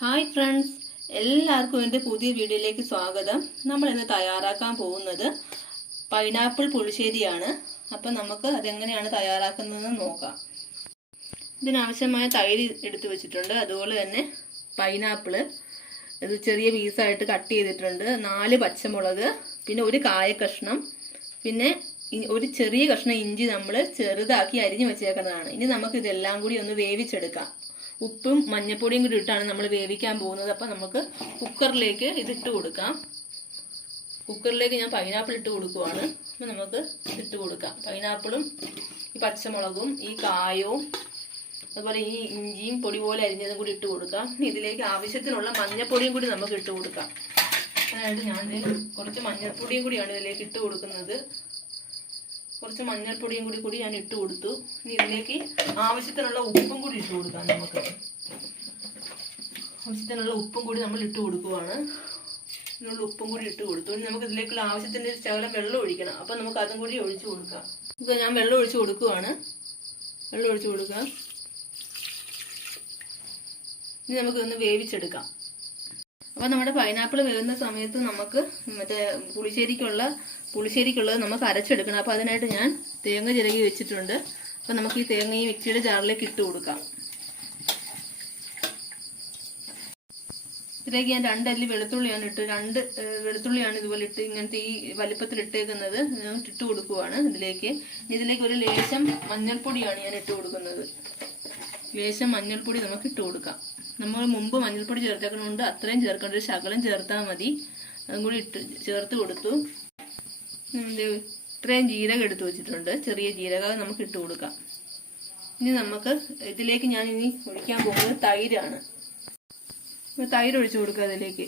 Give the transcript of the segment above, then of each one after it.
Hi friends, എല്ലാവർക്കും എൻ്റെ പുതിയ വീഡിയോയിലേക്ക് സ്വാഗതം. നമ്മൾ ഇന്ന് തയ്യാറാക്കാൻ പോകുന്നത് പൈനാപ്പിൾ പുളിശ്ശേരിയാണ്. അപ്പം നമുക്ക് അതെങ്ങനെയാണ് തയ്യാറാക്കുന്നതെന്ന് നോക്കാം. ഇതിനാവശ്യമായ തൈര് എടുത്തു വെച്ചിട്ടുണ്ട്. അതുപോലെ തന്നെ പൈനാപ്പിള് ഇത് ചെറിയ പീസായിട്ട് കട്ട് ചെയ്തിട്ടുണ്ട്. 4 പച്ചമുളക്, പിന്നെ ഒരു കായ കഷ്ണം, പിന്നെ ഒരു ചെറിയ കഷ്ണം ഇഞ്ചി നമ്മൾ ചെറുതാക്കി അരിഞ്ഞു വെച്ചേക്കുന്നതാണ്. ഇനി നമുക്ക് ഇതെല്ലാം കൂടി ഒന്ന് വേവിച്ചെടുക്കാം. ഉപ്പും മഞ്ഞപ്പൊടിയും കൂടി ഇട്ടാണ് നമ്മൾ വേവിക്കാൻ പോകുന്നത്. അപ്പം നമുക്ക് കുക്കറിലേക്ക് ഇതിട്ട് കൊടുക്കാം. കുക്കറിലേക്ക് ഞാൻ പൈനാപ്പിൾ ഇട്ട് കൊടുക്കുവാണ്. അപ്പം നമുക്ക് ഇട്ട് കൊടുക്കാം. പൈനാപ്പിളും ഈ പച്ചമുളകും ഈ കായവും അതുപോലെ ഈ ഇഞ്ചിയും പൊടി പോലെ അരിഞ്ഞതും കൂടി ഇട്ട് കൊടുക്കാം. ഇതിലേക്ക് ആവശ്യത്തിനുള്ള മഞ്ഞപ്പൊടിയും കൂടി നമുക്ക് ഇട്ട് കൊടുക്കാം. അതായത് ഞാൻ കുറച്ച് മഞ്ഞൾപ്പൊടിയും കൂടിയാണ് ഇതിലേക്ക് ഇട്ട് കൊടുക്കുന്നത്. കുറച്ച് മഞ്ഞൾപ്പൊടിയും കൂടി ഞാൻ ഇട്ട് കൊടുത്തു. ഇനി ഇതിലേക്ക് ആവശ്യത്തിനുള്ള ഉപ്പും കൂടി ഇട്ട് കൊടുക്കാം. നമുക്ക് ആവശ്യത്തിനുള്ള ഉപ്പും കൂടി നമ്മൾ ഇട്ട് കൊടുക്കുവാണ്. ഇതിനുള്ള ഉപ്പും കൂടി ഇട്ട് കൊടുത്തു. ഇനി നമുക്ക് ഇതിലേക്കുള്ള ആവശ്യത്തിന് ശകലം വെള്ളം ഒഴിക്കണം. അപ്പം നമുക്ക് അതും കൂടി ഒഴിച്ചു കൊടുക്കാം. ഇപ്പം ഞാൻ വെള്ളം ഒഴിച്ചു കൊടുക്കുവാണ്. വെള്ളം ഒഴിച്ചു കൊടുക്കാം. ഇനി നമുക്കിതൊന്ന് വേവിച്ചെടുക്കാം. അപ്പം നമ്മുടെ പൈനാപ്പിൾ വേകുന്ന സമയത്ത് നമുക്ക് മറ്റേ പുളിശ്ശേരിക്കുള്ളത് നമുക്ക് അരച്ചെടുക്കണം. അപ്പം അതിനായിട്ട് ഞാൻ തേങ്ങ ചിരകി വെച്ചിട്ടുണ്ട്. അപ്പം നമുക്ക് ഈ തേങ്ങ ഈ മിക്സിയുടെ ജാറിലേക്ക് ഇട്ട് കൊടുക്കാം. ഇതിലേക്ക് ഞാൻ 2 അല്ലി വെളുത്തുള്ളിയാണ് ഇട്ട് 2 വെളുത്തുള്ളിയാണ് ഇതുപോലെ ഇട്ട് ഇങ്ങനത്തെ ഈ വലിപ്പത്തിൽ ഇട്ടേക്കുന്നത്. ഇട്ട് കൊടുക്കുവാണ് ഇതിലേക്ക്. ഒരു ലേശം മഞ്ഞൾപ്പൊടിയാണ് ഞാൻ ഇട്ട് കൊടുക്കുന്നത്. ലേശം മഞ്ഞൾപ്പൊടി നമുക്ക് ഇട്ട് കൊടുക്കാം. നമ്മൾ മുമ്പ് മഞ്ഞൾപ്പൊടി ചേർത്തേക്കണോണ്ട് അത്രയും ചേർക്കേണ്ട, ഒരു ശകലം ചേർത്താൽ മതി. അതും കൂടി ചേർത്ത് കൊടുത്തു. ഇത്രയും ജീരകം എടുത്ത് വെച്ചിട്ടുണ്ട്, ചെറിയ ജീരകം നമുക്ക് ഇട്ട് കൊടുക്കാം. ഇനി നമുക്ക് ഇതിലേക്ക് ഞാൻ ഇനി ഒഴിക്കാൻ പോകുന്നത് തൈരാണ്. തൈര് ഒഴിച്ചു കൊടുക്കുക അതിലേക്ക്.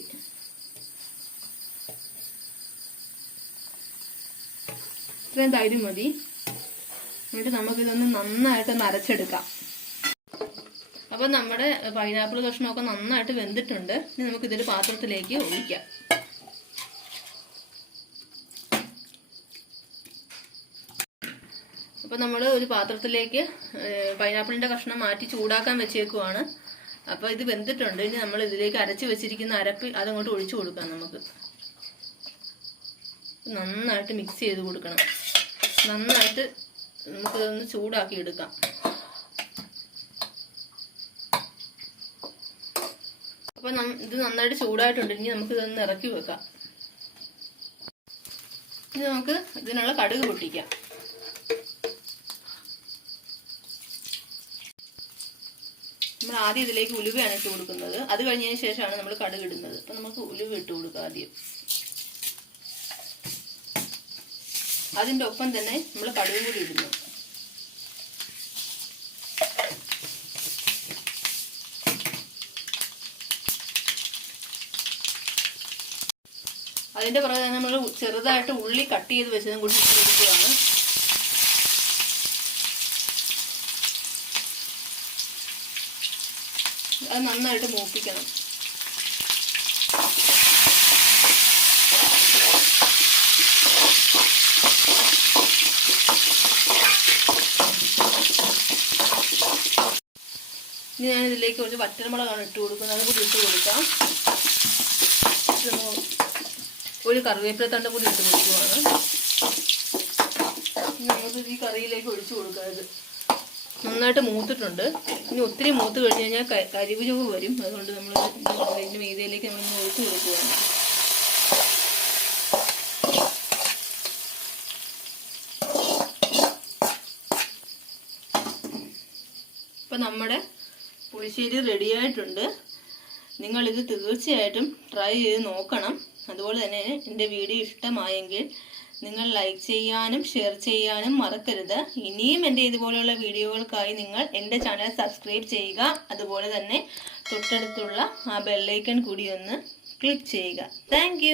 ഇത്രയും തൈര് മതി. എന്നിട്ട് നമുക്കിതൊന്ന് നന്നായിട്ടൊന്ന് അരച്ചെടുക്കാം. അപ്പം നമ്മുടെ പൈനാപ്പിൾ കഷ്ണമൊക്കെ നന്നായിട്ട് വെന്തിട്ടുണ്ട്. ഇനി നമുക്ക് ഇതൊരു പാത്രത്തിലേക്ക് ഒഴിക്കാം. അപ്പം നമ്മൾ ഒരു പാത്രത്തിലേക്ക് പൈനാപ്പിളിൻ്റെ കഷ്ണം മാറ്റി ചൂടാക്കാൻ വെച്ചേക്കുവാണ്. അപ്പോൾ ഇത് വെന്തിട്ടുണ്ട്. ഇനി നമ്മൾ ഇതിലേക്ക് അരച്ച് വെച്ചിരിക്കുന്ന അരപ്പ് അതങ്ങോട്ട് ഒഴിച്ചു കൊടുക്കാം. നമുക്ക് നന്നായിട്ട് മിക്സ് ചെയ്ത് കൊടുക്കണം. നന്നായിട്ട് നമുക്കിതൊന്ന് ചൂടാക്കി എടുക്കാം. അപ്പം ഇത് നന്നായിട്ട് ചൂടായിട്ടുണ്ട്. ഇനി നമുക്ക് ഇതൊന്ന് ഇറക്കി വെക്കാം. ഇനി നമുക്ക് ഇതിനുള്ള കടുക് പൊട്ടിക്കാം. നമ്മൾ ആദ്യം ഇതിലേക്ക് ഉലുവയാണ് ഇട്ട് കൊടുക്കുന്നത്. അത് കഴിഞ്ഞതിന് ശേഷമാണ് നമ്മൾ കടുക് ഇടുന്നത്. അപ്പം നമുക്ക് ഉലുവ ഇട്ട് കൊടുക്കാം ആദ്യം. അതിൻ്റെ ഒപ്പം തന്നെ നമ്മൾ കടുകും കൂടി ഇടുന്നു. അതിൻ്റെ പുറകെ തന്നെ നമ്മൾ ചെറുതായിട്ട് ഉള്ളി കട്ട് ചെയ്ത് വെച്ചതും കൂടി ഇട്ട് കൊടുക്കുകയാണ്. അത് നന്നായിട്ട് മൂപ്പിക്കണം. ഇനി ഞാൻ ഇതിലേക്ക് കുറച്ച് വറ്റൽമുളകാണ് ഇട്ട് കൊടുക്കുന്നത്. അത് കൂടി ഇട്ട് കൊടുക്കാം. ഒരു കറിവേപ്പില തണ്ട് കൂടി ഇട്ട് കൊടുക്കുവാണ്. നമുക്ക് ഈ കറിയിലേക്ക് ഒഴിച്ചു കൊടുക്കാം. ഇത് നന്നായിട്ട് മൂത്തിട്ടുണ്ട്. ഇനി ഒത്തിരി മൂത്ത് കഴിഞ്ഞ് കഴിഞ്ഞാൽ കരിവ് ചുവ വരും. അതുകൊണ്ട് നമ്മൾ ഇതിൻ്റെ മീതയിലേക്ക് നമ്മൾ ഒഴിച്ചു കൊടുക്കുകയാണ്. ഇപ്പം നമ്മുടെ പുളിശ്ശേരി റെഡിയായിട്ടുണ്ട്. നിങ്ങളിത് തീർച്ചയായിട്ടും ട്രൈ ചെയ്ത് നോക്കണം. അതുപോലെ തന്നെ എൻ്റെ വീഡിയോ ഇഷ്ടമായെങ്കിൽ നിങ്ങൾ ലൈക്ക് ചെയ്യാനും ഷെയർ ചെയ്യാനും മറക്കരുത്. ഇനിയും എൻ്റെ ഇതുപോലെയുള്ള വീഡിയോകൾക്കായി നിങ്ങൾ എൻ്റെ ചാനൽ സബ്സ്ക്രൈബ് ചെയ്യുക. അതുപോലെ തന്നെ തൊട്ടടുത്തുള്ള ആ ബെല്ലൈക്കൺ കൂടി ഒന്ന് ക്ലിക്ക് ചെയ്യുക. താങ്ക്